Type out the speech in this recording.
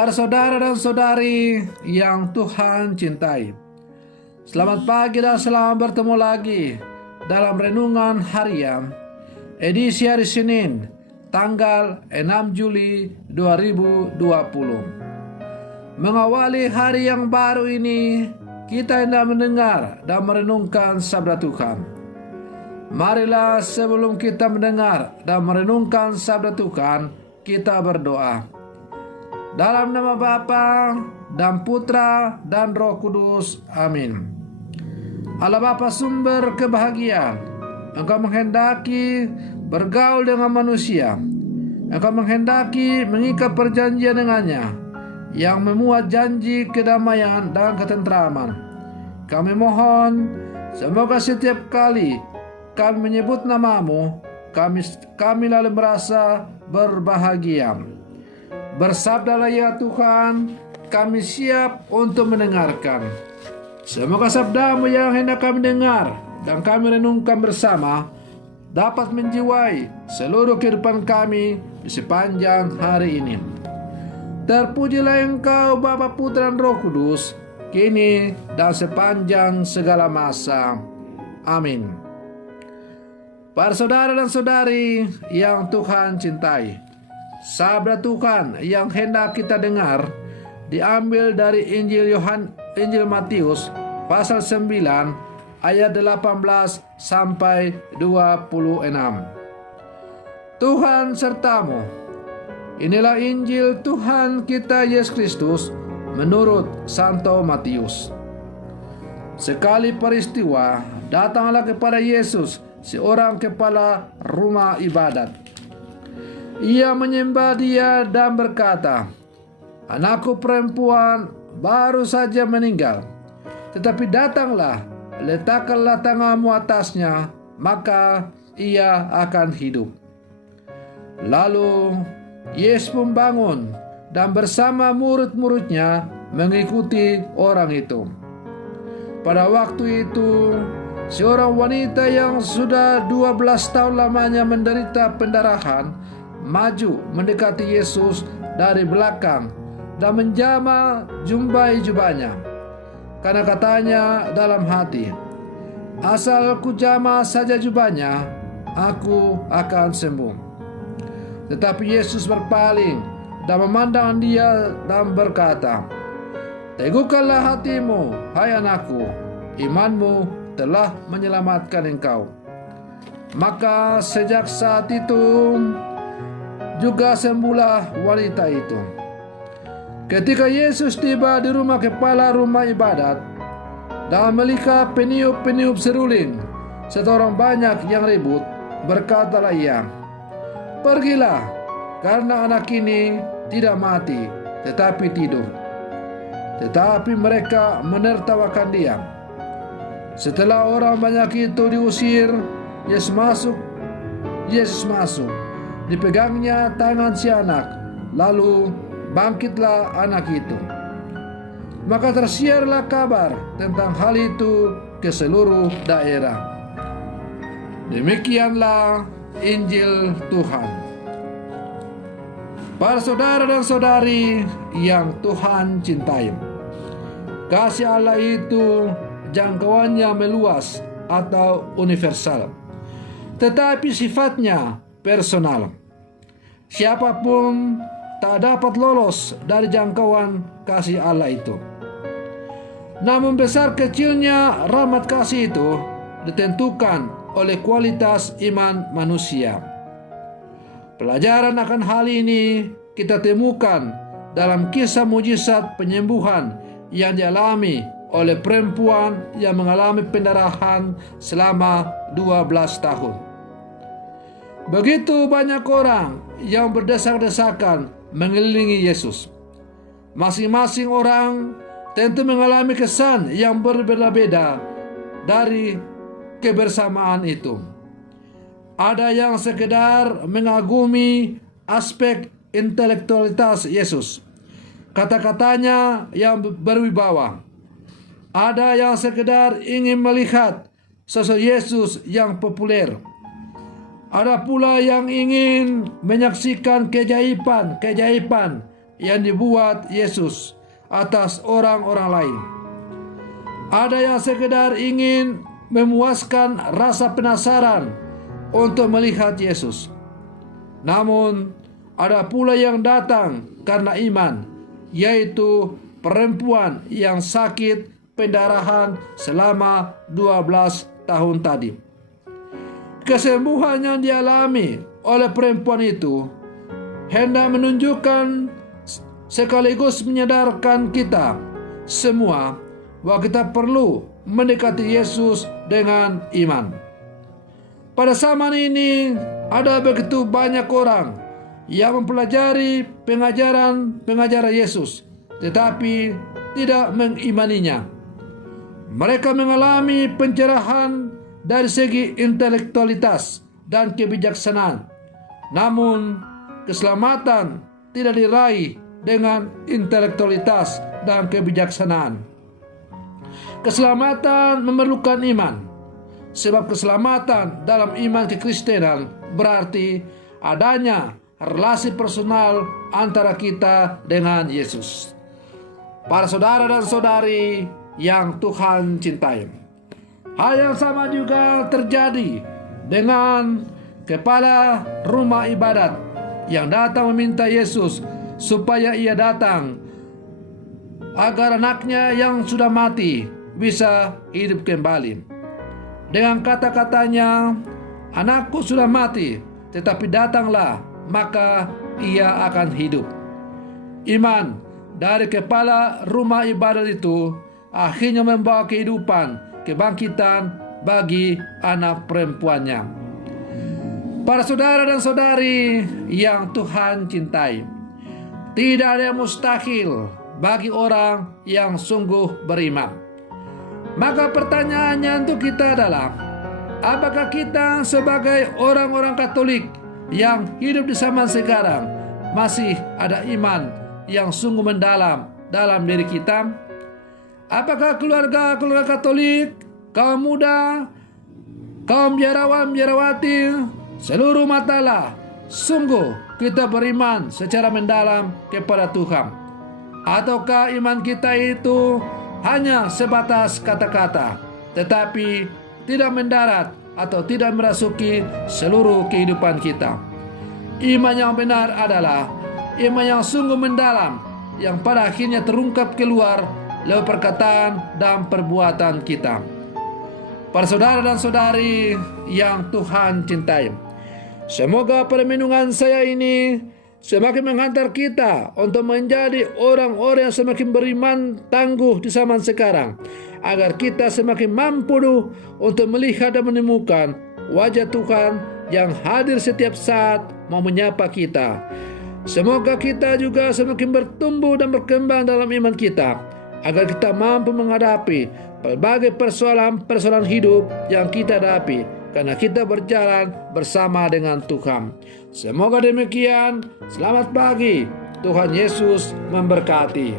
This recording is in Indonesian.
Para saudara dan saudari yang Tuhan cintai, selamat pagi dan selamat bertemu lagi dalam Renungan Harian edisi hari Senin tanggal 6 Juli 2020. Mengawali hari yang baru ini, kita hendak mendengar dan merenungkan sabda Tuhan. Marilah sebelum kita mendengar dan merenungkan sabda Tuhan, kita berdoa. Dalam nama Bapa dan Putra dan Roh Kudus. Amin. Allah Bapa sumber kebahagiaan, Engkau menghendaki bergaul dengan manusia. Engkau menghendaki mengikat perjanjian dengannya, yang memuat janji kedamaian dan ketentraman. Kami mohon, semoga setiap kali kami menyebut namamu, kami lalu merasa berbahagia. Bersabdalah ya Tuhan, kami siap untuk mendengarkan. Semoga sabdamu yang hendak kami dengar dan kami renungkan bersama dapat menjiwai seluruh kehidupan kami di sepanjang hari ini. Terpujilah Engkau Bapa, Putra dan Roh Kudus, kini dan sepanjang segala masa. Amin. Para saudara dan saudari yang Tuhan cintai, sabda Tuhan yang hendak kita dengar diambil dari Injil Matius pasal 9 ayat 18 sampai 26. Tuhan sertamu. Inilah Injil Tuhan kita Yesus Kristus menurut Santo Matius. Sekali peristiwa, datanglah kepada Yesus seorang kepala rumah ibadat. Ia menyembah Dia dan berkata, "Anakku perempuan baru saja meninggal, tetapi datanglah, letakkanlah tanganmu atasnya, maka ia akan hidup." Lalu Yesus membangun dan bersama murid-muridnya mengikuti orang itu. Pada waktu itu, seorang wanita yang sudah 12 tahun lamanya menderita pendarahan maju mendekati Yesus dari belakang dan menjamah jubahnya, karena katanya dalam hati, "Asal ku jamah saja jubahnya, aku akan sembuh." Tetapi Yesus berpaling dan memandang dia dan berkata, "Teguhkanlah hatimu, hai anakku, imanmu telah menyelamatkan engkau." Maka sejak saat itu juga sembuhlah wanita itu. Ketika Yesus tiba di rumah kepala rumah ibadat dan melihat peniup-peniup seruling serta orang banyak yang ribut, berkatalah ia, "Pergilah, karena anak ini tidak mati, tetapi tidur." Tetapi mereka menertawakan dia. Setelah orang banyak itu diusir, Yesus masuk. Dipegangnya tangan si anak, lalu bangkitlah anak itu. Maka tersiarlah kabar tentang hal itu ke seluruh daerah. Demikianlah Injil Tuhan. Para saudara dan saudari yang Tuhan cintai, kasih Allah itu jangkauannya meluas atau universal, tetapi sifatnya personal. Siapapun tak dapat lolos dari jangkauan kasih Allah itu. Namun besar kecilnya rahmat kasih itu ditentukan oleh kualitas iman manusia. Pelajaran akan hal ini kita temukan dalam kisah mujizat penyembuhan yang dialami oleh perempuan yang mengalami pendarahan selama 12 tahun. Begitu banyak orang yang berdesak-desakan mengelilingi Yesus. Masing-masing orang tentu mengalami kesan yang berbeda-beda dari kebersamaan itu. Ada yang sekedar mengagumi aspek intelektualitas Yesus, kata-katanya yang berwibawa. Ada yang sekedar ingin melihat sosok Yesus yang populer. Ada pula yang ingin menyaksikan keajaiban yang dibuat Yesus atas orang-orang lain. Ada yang sekedar ingin memuaskan rasa penasaran untuk melihat Yesus. Namun ada pula yang datang karena iman, yaitu perempuan yang sakit pendarahan selama 12 tahun tadi. Kesembuhan yang dialami oleh perempuan itu hendak menunjukkan sekaligus menyadarkan kita semua bahwa kita perlu mendekati Yesus dengan iman. Pada zaman ini ada begitu banyak orang yang mempelajari pengajaran Yesus, tetapi tidak mengimaninya. Mereka mengalami pencerahan dari segi intelektualitas dan kebijaksanaan, namun keselamatan tidak diraih dengan intelektualitas dan kebijaksanaan. Keselamatan memerlukan iman, sebab keselamatan dalam iman kekristenan berarti adanya relasi personal antara kita dengan Yesus. Para saudara dan saudari yang Tuhan cintai, hal yang sama juga terjadi dengan kepala rumah ibadat yang datang meminta Yesus supaya ia datang agar anaknya yang sudah mati bisa hidup kembali. Dengan kata-katanya, "Anakku sudah mati, tetapi datanglah, maka ia akan hidup." Iman dari kepala rumah ibadat itu akhirnya membawa kehidupan, kebangkitan bagi anak perempuannya. Para saudara dan saudari yang Tuhan cintai, tidak ada yang mustahil bagi orang yang sungguh beriman. Maka pertanyaannya untuk kita adalah, apakah kita sebagai orang-orang Katolik yang hidup di zaman sekarang masih ada iman yang sungguh mendalam dalam diri kita? Apakah keluarga Katolik, kaum muda, kaum biarawan-biarawati, seluruh matalah sungguh kita beriman secara mendalam kepada Tuhan? Ataukah iman kita itu hanya sebatas kata-kata, tetapi tidak mendarat atau tidak merasuki seluruh kehidupan kita? Iman yang benar adalah iman yang sungguh mendalam, yang pada akhirnya terungkap keluar lewat perkataan dan perbuatan kita. Para saudara dan saudari yang Tuhan cintai, semoga permenungan saya ini semakin menghantar kita untuk menjadi orang-orang yang semakin beriman tangguh di zaman sekarang, agar kita semakin mampu untuk melihat dan menemukan wajah Tuhan yang hadir setiap saat mau menyapa kita. Semoga kita juga semakin bertumbuh dan berkembang dalam iman kita, agar kita mampu menghadapi berbagai persoalan hidup yang kita hadapi, karena kita berjalan bersama dengan Tuhan. Semoga demikian. Selamat pagi. Tuhan Yesus memberkati.